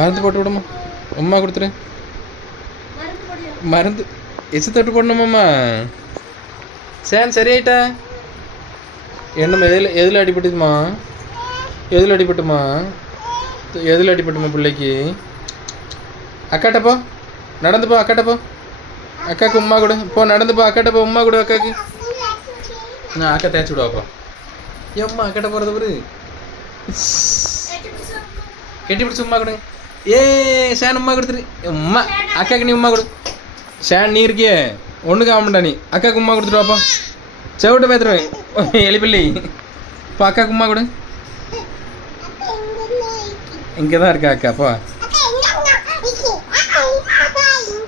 மருந்து போட்டு விடுமா, உமா கொடுத்துரு. மருந்து எச்சு தொட்டு போடணுமாம்மா. சரியாயிட்டா? என்னம்மா எதில் அடிபட்டுமா? எதில் அடிபட்டுமா பிள்ளைக்கு? அக்காட்ட போ, நடந்து போ. அக்காட்ட போ, அக்காவுக்கு உமா கொடு. போ நடந்து போ, அக்காட்ட போ, உமா கொடு அக்காவுக்கு. நான் அக்கா தேய்ச்சி விடுவாப்பா. ஏம்மா அக்காட்ட போகிறது பாரு. கெட்டி பிடிச்சி உமா கொடு. ஷேன் உமா கொடுத்துரு. உமா அக்காவுக்கு நீ உமா கொடு. ஷேன் நீ இருக்கியே ஒன்றுக்கு ஆகமாட்டா நீ. அக்காவுக்கு உமா கொடுத்துட்டு வாப்பா. செவிட்ட பேத்துருவேன் எலிப்பிள்ளி. இப்போ அக்காவுக்கு உமா கொடு. இங்கே தான் இருக்கா அக்கா. அப்பா